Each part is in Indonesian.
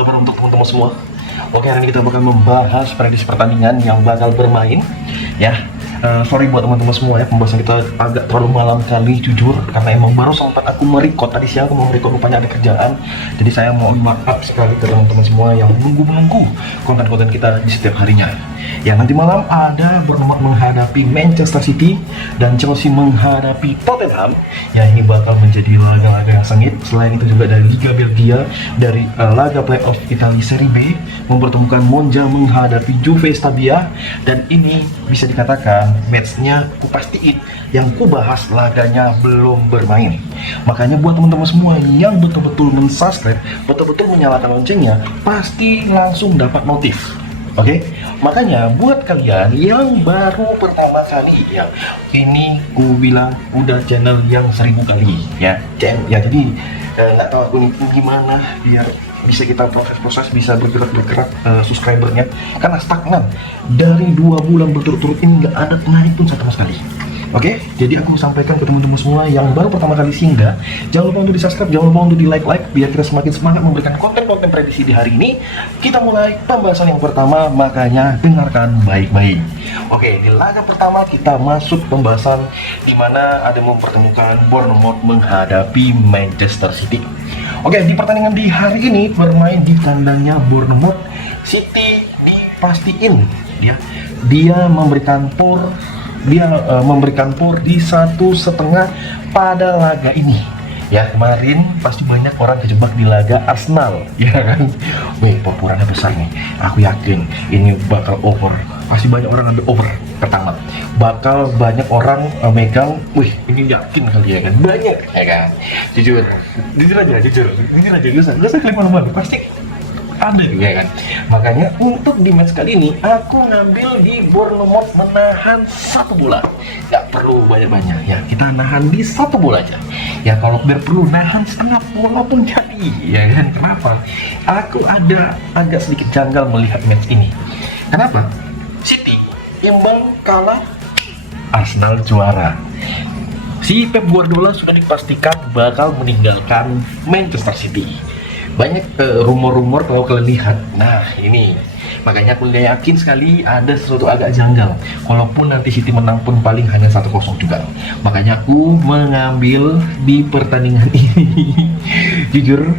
kabar untuk teman-teman semua? Oke, hari ini kita bakal membahas prediksi pertandingan yang bakal bermain ya. Sorry buat teman-teman semua ya, pembahasan kita agak terlalu malam kali jujur, karena emang baru sempat aku merecord tadi siang. Aku mau merecord, rupanya ada kerjaan, jadi saya mohon maaf sekali ke teman-teman semua yang menunggu konten-konten kita di setiap harinya ya. Nanti malam ada Bournemouth menghadapi Manchester City dan Chelsea menghadapi Tottenham ya. Ini bakal menjadi laga-laga yang sengit. Selain itu juga dari Liga Belgia, dari laga playoff Italia Serie B mempertemukan Monza menghadapi Juve Stabia, dan ini bisa dikatakan matchnya ku pastiin yang ku bahas laganya belum bermain. Makanya buat teman-teman semua yang betul-betul mensubscribe, betul-betul menyalakan loncengnya, pasti langsung dapat notif. Oke, makanya buat kalian yang baru pertama kali ya, ini ku bilang udah channel yang 1000 kali ya, jadi nggak tahu aku ini gimana biar bisa kita proses bisa bergerak subscribernya, karena stagnan dari 2 bulan berturut-turut ini nggak ada naik pun sama sekali. Oke, jadi aku sampaikan ke teman-teman semua yang baru pertama kali singgah, jangan lupa untuk di subscribe, jangan lupa untuk di like biar kita semakin semangat memberikan konten-konten prediksi di hari ini. Kita mulai pembahasan yang pertama, makanya dengarkan baik-baik. Oke, di laga pertama kita masuk pembahasan di mana ada mempertemukan Bournemouth menghadapi Manchester City. Oke, di pertandingan di hari ini bermain di kandangnya Bournemouth. City dipastiin ya, dia memberikan por di 1,5 pada laga ini ya. Kemarin pasti banyak orang terjebak di laga Arsenal ya kan. Wih, popurannya besar nih, aku yakin ini bakal over. Pasti banyak orang ambil over pertama, bakal banyak orang megang. Wih, ini yakin kali ya kan, banyak ya kan. Jujur aja, gak usah kalian malu-malu, pasti ada ya kan. Makanya untuk di match kali ini aku ngambil di Bournemouth menahan 1 bola. Gak perlu banyak-banyak ya, kita nahan di 1 bola aja ya. Kalau biar perlu nahan setengah bola pun jadi ya kan. Kenapa? Aku ada agak sedikit janggal melihat match ini. Kenapa? City imbang kalah, Arsenal juara. Si Pep Guardiola sudah dipastikan bakal meninggalkan Manchester City. Banyak rumor-rumor kalau kalian lihat. Nah ini makanya aku yakin sekali ada sesuatu agak janggal. Walaupun nanti City menang pun paling hanya 1-0 juga. Makanya aku mengambil di pertandingan ini. Jujur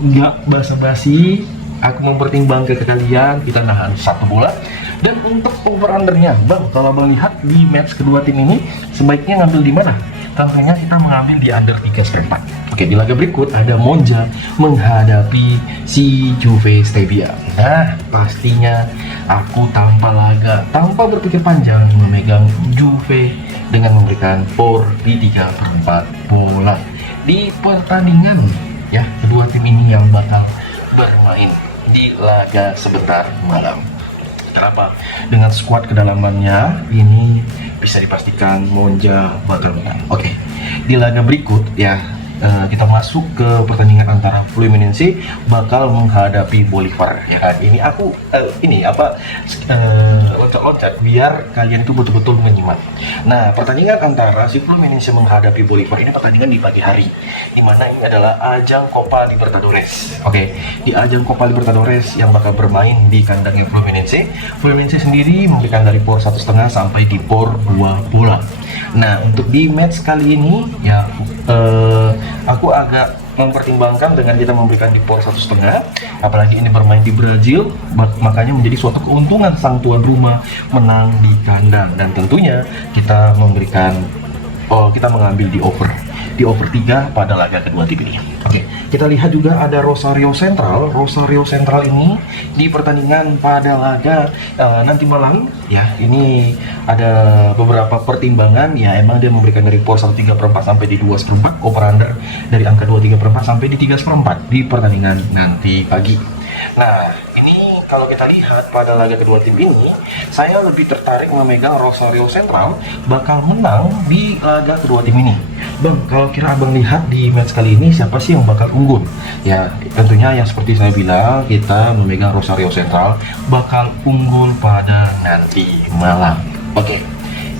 nggak basa-basi, aku mempertimbangkan ke kalian, kita nahan 1 bola. Dan untuk over undernya, bang, kalau abang lihat di match kedua tim ini sebaiknya ngambil di mana? Tentunya kita mengambil di under 3/4. Oke, di laga berikut ada Monza menghadapi si Juve Stabia. Nah, pastinya aku tanpa berpikir panjang memegang Juve dengan memberikan for di 3/4 bola di pertandingan ya kedua tim ini yang bakal bermain di laga sebentar malam. Kenapa? Dengan skuad kedalamannya ini bisa dipastikan Monza bakal menang. Oke, di laga berikut ya kita masuk ke pertandingan antara Fluminense bakal menghadapi Bolivar ya kan. Ini aku loncat-loncat biar kalian itu betul-betul menyimak. Nah, pertandingan antara si Fluminense menghadapi Bolivar ini pertandingan di pagi hari, dimana ini adalah ajang Copa Libertadores. Oke, di ajang Copa Libertadores yang bakal bermain di kandangnya Fluminense. Fluminense sendiri memberikan dari por 1,5 sampai di por 2 bola. Nah, untuk di match kali ini ya aku agak mempertimbangkan dengan kita memberikan di por 1,5, apalagi ini bermain di Brazil, makanya menjadi suatu keuntungan sang tuan rumah menang di kandang. Dan tentunya kita mengambil di over 3 pada laga kedua tim ini. Oke, kita lihat juga ada Rosario Central ini di pertandingan pada laga nanti malam ya. Ini ada beberapa pertimbangan ya, emang dia memberikan dari por 1/3 sampai di 2/4, over under dari angka 2/3 sampai di 3/4 di pertandingan nanti pagi. Nah, ini kalau kita lihat pada laga kedua tim ini, saya lebih tertarik memegang Rosario Central bakal menang di laga kedua tim ini. Bang, kalau kira abang lihat di match kali ini siapa sih yang bakal unggul? Ya, tentunya yang seperti saya bilang, kita memegang Rosario Central bakal unggul pada nanti malam. Oke,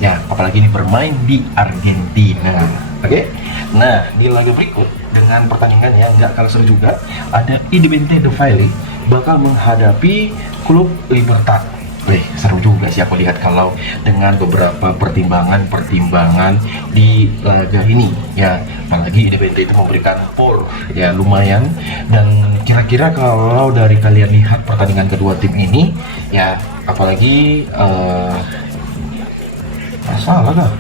ya apalagi ini bermain di Argentina. Oke, nah di laga berikut dengan pertandingan yang nggak kalah seru juga, ada Independiente del Valle bakal menghadapi klub Libertad. Wih, seru juga sih aku lihat kalau dengan beberapa pertimbangan di laga ini ya, apalagi IDBT itu memberikan por ya lumayan. Dan kira-kira kalau dari kalian lihat pertandingan kedua tim ini ya, apalagi salah kah?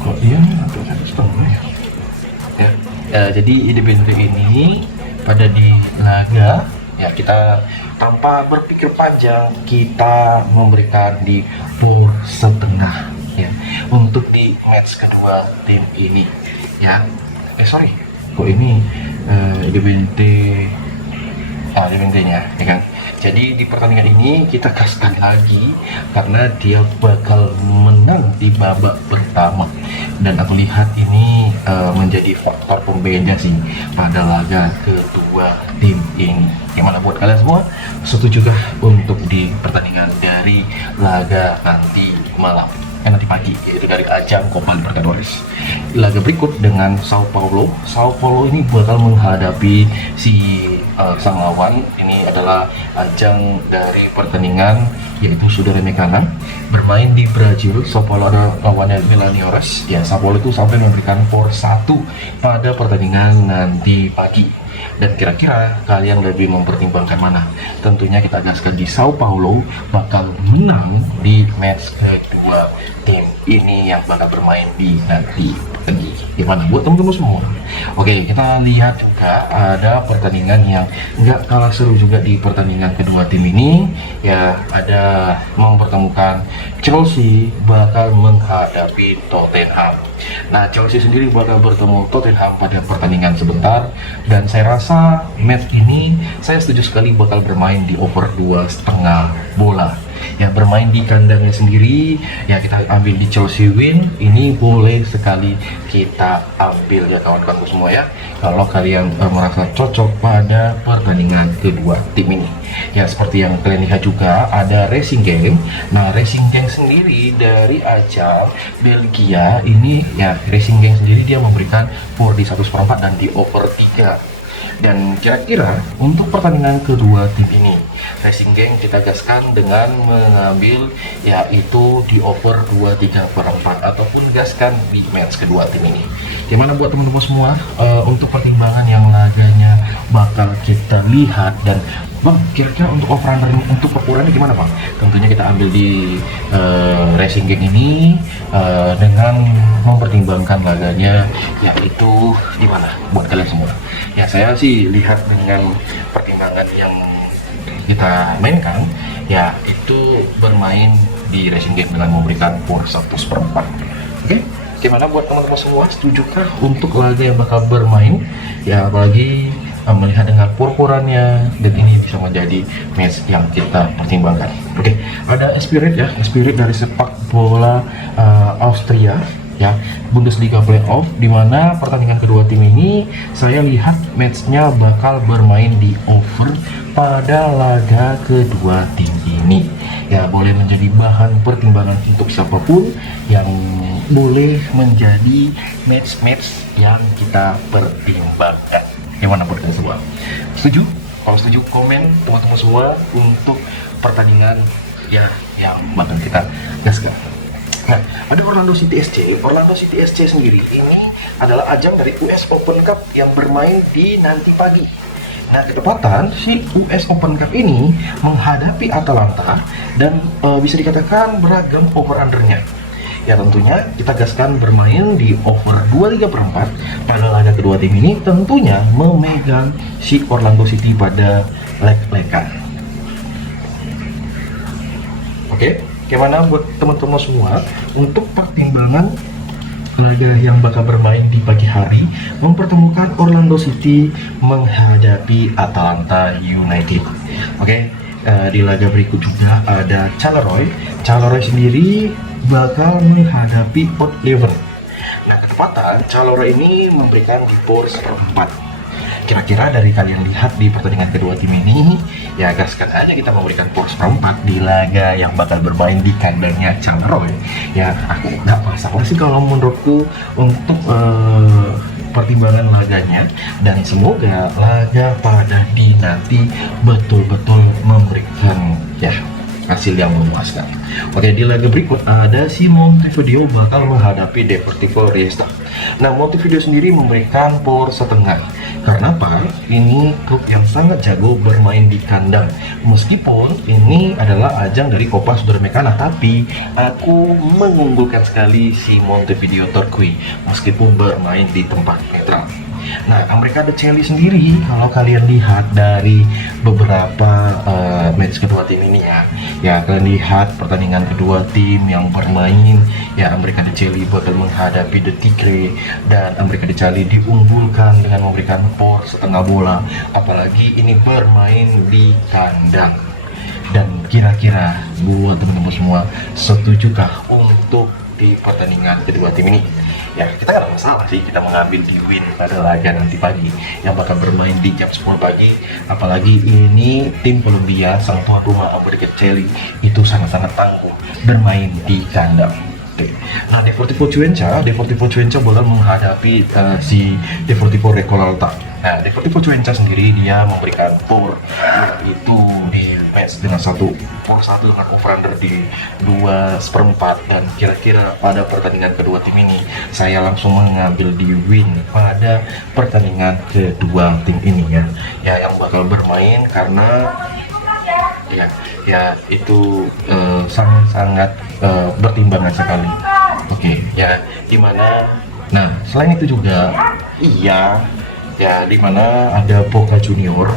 Kok dia ya, jadi IDBT ini pada di laga ya, kita tanpa berpikir panjang kita memberikan di por setengah ya untuk di match kedua tim ini ya. Sorry, kok ini IDBT nya ya kan. Jadi di pertandingan ini kita gaskan lagi karena dia bakal menang di babak pertama, dan aku lihat ini menjadi faktor pembeda sih pada laga kedua tim ini. Gimana buat kalian semua? Setujukah untuk di pertandingan dari laga nanti malam? Nanti pagi, yaitu dari ajang Copa Libertadores. Laga berikut dengan Sao Paulo. Sao Paulo ini bakal menghadapi si sang lawan. Ini adalah ajang dari pertandingan yaitu Sudamericana, bermain di Brazil. Sao Paulo ada lawannya Milionários. Ya, Sao Paulo itu sampai memberikan por 1 pada pertandingan nanti pagi. Dan kira-kira kalian lebih mempertimbangkan mana? Tentunya kita gaskan di Sao Paulo bakal menang di match kedua tim ini yang bakal bermain di nanti pagi. Gimana buat teman-teman semua? Oke, kita lihat juga ada pertandingan yang nggak kalah seru juga di pertandingan kedua tim ini ya. Ada mempertemukan Chelsea bakal menghadapi Tottenham. Nah, Chelsea sendiri bakal bertemu Tottenham pada pertandingan sebentar, dan saya rasa match ini saya setuju sekali bakal bermain di over 2,5 bola. Ya, bermain di kandangnya sendiri ya, kita ambil di Chelsea win. Ini boleh sekali kita ambil ya kawan-kawanku semua ya, kalau kalian merasa cocok pada pertandingan kedua tim ini ya. Seperti yang kalian lihat juga ada Racing Gang. Nah, Racing Gang sendiri dari ajang Belgia ini ya, Racing Gang sendiri dia memberikan for di 1/4 dan di over 3. Dan kira-kira untuk pertandingan kedua tim ini, Racing Gang kita gaskan dengan mengambil yaitu di over 2/3/4 ataupun gaskan di match kedua tim ini. Gimana buat teman-teman semua? Untuk pertimbangan yang laganya bakal kita lihat. Dan Bang, kira-kira untuk over-under untuk ukurannya gimana Bang? Tentunya kita ambil di Racing Gang ini dengan mempertimbangkan laganya yaitu gimana buat kalian semua. Ya, saya sih lihat dengan pertimbangan yang kita mainkan ya, itu bermain di Racing Gang dengan memberikan por 1/4. Oke, gimana buat teman-teman semua? Setujukah untuk laga yang bakal bermain ya, apalagi melihat dengan purpurannya, dan ini bisa menjadi match yang kita pertimbangkan. Oke, ada Spirit ya, Spirit dari sepak bola Austria ya, Bundesliga Playoff, di mana pertandingan kedua tim ini saya lihat matchnya bakal bermain di over pada laga kedua tim ini ya. Boleh menjadi bahan pertimbangan untuk siapapun yang boleh menjadi match-match yang kita pertimbangkan. Gimana buat kalian semua? Setuju? Kalau setuju komen teman-teman semua untuk pertandingan ya yang bakal kita gaskan. Nah, ada Orlando City SC. Orlando City SC sendiri ini adalah ajang dari US Open Cup yang bermain di nanti pagi. Nah, ketepatan si US Open Cup ini menghadapi Atalanta, dan bisa dikatakan beragam over-undernya. Ya, tentunya kita gaskan bermain di over 2/3/4 pada laga kedua tim ini, tentunya memegang si Orlando City pada leg-legan. Oke, gimana buat teman-teman semua untuk pertimbangan laga yang bakal bermain di pagi hari, mempertemukan Orlando City menghadapi Atalanta United. Oke, di laga berikut juga ada Charleroi. Charleroi sendiri bakal menghadapi Oliver. Nah, ketepatan Charleroi ini memberikan di por 1/4. Kira-kira dari kalian lihat di pertandingan kedua tim ini ya, gaskan aja kita memberikan por 1/4 di laga yang bakal bermain di kandangnya Charleroi ya. Aku nggak masalah sih kalau menurutku untuk pertimbangan laganya, dan semoga laga pada di nanti betul-betul memberikan ya hasil yang memuaskan. Oke, di laga berikut ada si Montevideo bakal menghadapi Deportivo Riestra. Nah, Montevideo sendiri memberikan power setengah. Karena apa? Ini klub yang sangat jago bermain di kandang. Meskipun ini adalah ajang dari Copa Sudamericana, tapi aku mengunggulkan sekali si Montevideo Torquay meskipun bermain di tempat netral. Nah, Amerika de Chile sendiri, kalau kalian lihat dari beberapa match kedua tim ini ya kalian lihat pertandingan kedua tim yang bermain, ya Amerika de Chile bakal menghadapi The Tigre, dan Amerika de Chile diunggulkan dengan memberikan power setengah bola, apalagi ini bermain di kandang. Dan kira-kira buat teman-teman semua, setujukah untuk di pertandingan kedua tim ini? Ya, kita nggak ada masalah sih kita mengambil di win pada laga nanti pagi yang bakal bermain di jam 10 pagi. Apalagi ini tim Kolombia, sang tuan rumah Amerika Chile, itu sangat-sangat tangguh bermain di kandang. Nah, Deportivo Cuenca bakal menghadapi si Deportivo Recoleta. Nah, Deportivo Cuenca sendiri dia memberikan power itu di match dengan satu dengan over-under di 2/4, dan kira-kira pada pertandingan kedua tim ini saya langsung mengambil di win pada pertandingan kedua tim ini ya yang bakal bermain, karena ya itu sangat bertimbangan sekali. Oke, ya dimana, nah selain itu juga ya dimana ada Boca Junior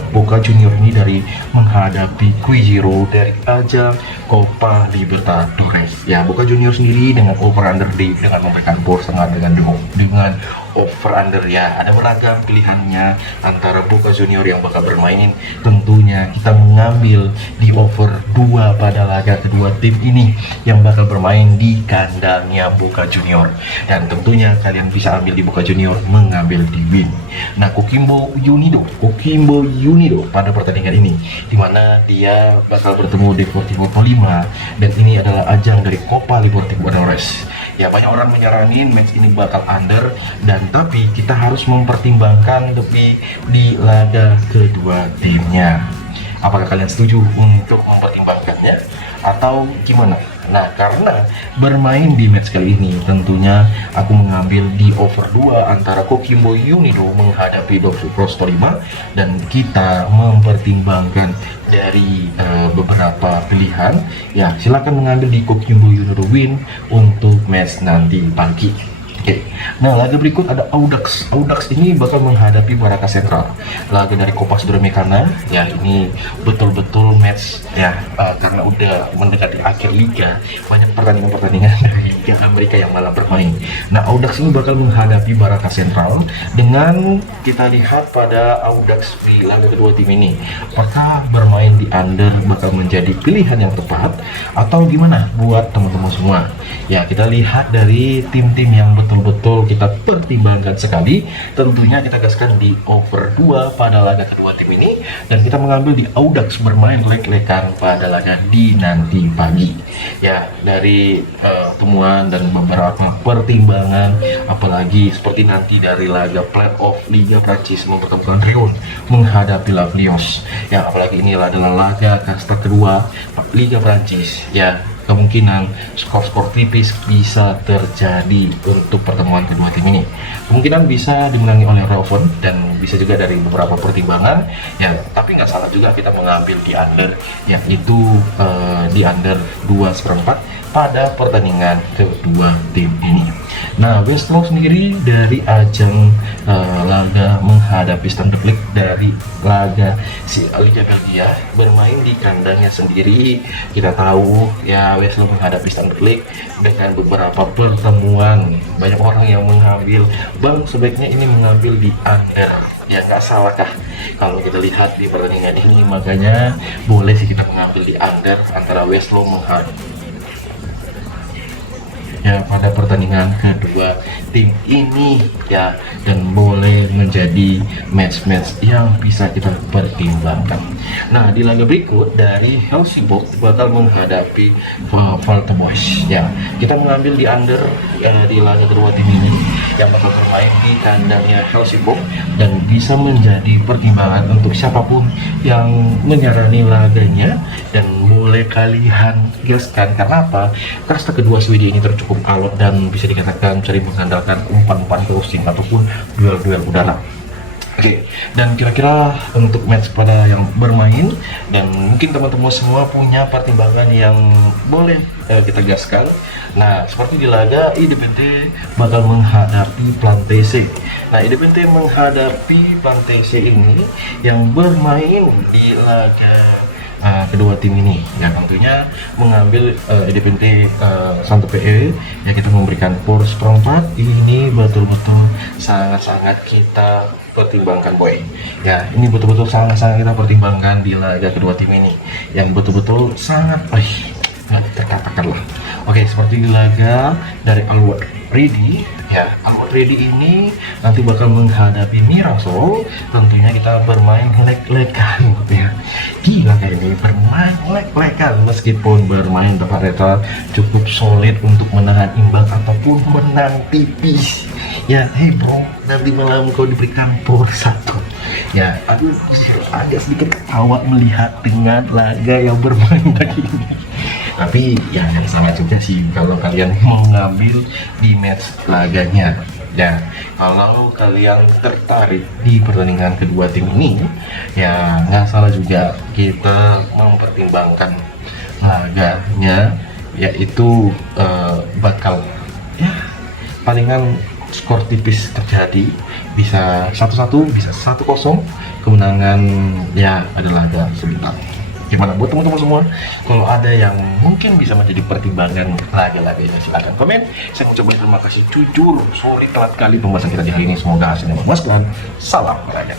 ini dari menghadapi Quijiro dari ajang Copa Libertadores. Ya, Boca Junior sendiri dengan over under dengan memberikan power setengah dengan over under, ya ada beragam pilihannya antara Boca Junior yang bakal bermain. Tentunya kita mengambil di over 2 pada laga kedua tim ini yang bakal bermain di kandangnya Boca Junior, dan tentunya kalian bisa ambil di Boca Junior mengambil di win. Nah, Coquimbo Unido pada pertandingan ini, dimana dia bakal bertemu Deportivo Tolima, dan ini adalah ajang dari Copa Libertadores. Ya, banyak orang menyaranin match ini bakal under, dan tapi kita harus mempertimbangkan lebih di laga kedua timnya. Apakah kalian setuju untuk mempertimbangkannya atau gimana? Nah, karena bermain di match kali ini, tentunya aku mengambil di over 2 antara Coquimbo Unido menghadapi Deportivo Tolima, dan kita mempertimbangkan dari beberapa pilihan. Ya, silakan mengambil di Coquimbo Unido win untuk match nanti pagi. Oke, nah laga berikut ada Audax ini bakal menghadapi Baraka Central, laga dari Copa Sudamericana. Ya, ini betul-betul match ya, karena udah mendekati akhir liga, banyak pertandingan dari Liga Amerika yang malah bermain. Nah, Audax ini bakal menghadapi Baraka Central, dengan kita lihat pada Audax di laga kedua tim ini, apakah bermain di under bakal menjadi pilihan yang tepat atau gimana buat teman-teman semua? Ya, kita lihat dari tim-tim yang betul-betul kita pertimbangkan sekali, tentunya kita gaskan di over 2 pada laga kedua tim ini, dan kita mengambil di Audax bermain leg-legan pada laga di nanti pagi. Ya, dari temuan dan beberapa pertimbangan, apalagi seperti nanti dari laga playoff Liga Prancis mempertemukan Lyon menghadapi La Lions. Ya, apalagi ini adalah laga kasta kedua Liga Prancis. Ya, kemungkinan skor-skor tipis bisa terjadi untuk pertemuan kedua tim ini. Kemungkinan bisa dimenangi oleh Raven, dan bisa juga dari beberapa pertimbangan ya, tapi nggak salah juga kita mengambil di under, yaitu di under 2/4 pada pertandingan kedua tim ini. Nah, Westlo sendiri dari ajang laga menghadapi Standard League dari laga si Liga Belgia bermain di kandangnya sendiri. Kita tahu ya, Westlo menghadapi Standard League dengan beberapa pertemuan, banyak orang yang mengambil bang sebaiknya ini mengambil di under. Ya, nggak salah kah kalau kita lihat di pertandingan ini, makanya boleh sih kita mengambil di under antara Westlo menghadapi ya pada pertandingan kedua tim ini ya, dan boleh menjadi match-match yang bisa kita pertimbangkan. Nah, di laga berikut dari Helsingborg bakal menghadapi Valte Boys ya. Kita mengambil di under di laga kedua tim ini yang bakal bermain di kandangnya Helsingborg, dan bisa menjadi pertimbangan untuk siapapun yang menyarani laganya, dan boleh kalian gaskan. Karena apa? Kasta kedua Swedia ini tercukup alot dan bisa dikatakan sering mengandalkan umpan-umpan crossing ataupun duel-duel udara. Oke, dan kira-kira untuk match pada yang bermain, dan mungkin teman-teman semua punya pertimbangan yang boleh kita gaskan. Nah, seperti di laga IDPT bakal menghadapi Plantese. Nah, IDPT menghadapi Plantese ini yang bermain di laga kedua tim ini ya, tentunya mengambil IDPT Santo PE ya. Kita memberikan poros perempat ini betul-betul sangat-sangat kita pertimbangkan boy ya. Ini betul-betul sangat-sangat kita pertimbangkan di laga kedua tim ini yang betul-betul sangat baik, nggak terkatakan lah. Oke, seperti di laga dari Alwad Ready ya. Alwad Ready ini nanti bakal menghadapi Mirassol. Tentunya kita bermain lek-lekan ya. Gila kayak ini, bermain lek-lekan meskipun bermain tempat reta cukup solid untuk menahan imbang ataupun menang tipis ya. Hey bro, nanti malam kau diberikan power 1 ya. Aduh, agak sedikit ketawa melihat dengan laga yang bermain tadi ini. Tapi ya yang salah juga sih kalau kalian mau ngambil di match laganya ya. Kalau kalian tertarik di pertandingan kedua tim ini ya, nggak salah juga kita mempertimbangkan laganya, yaitu bakal ya palingan skor tipis terjadi, bisa 1-1, bisa 1-0, kemenangan ya ada laga sebentar. Gimana buat teman-teman semua? Kalau ada yang mungkin bisa menjadi pertimbangan laga-laga ini, silahkan komen. Saya mencoba terima kasih, jujur solid telat kali pembahasan kita di hari ini. Semoga hasilnya memuaskan. Salam olahraga.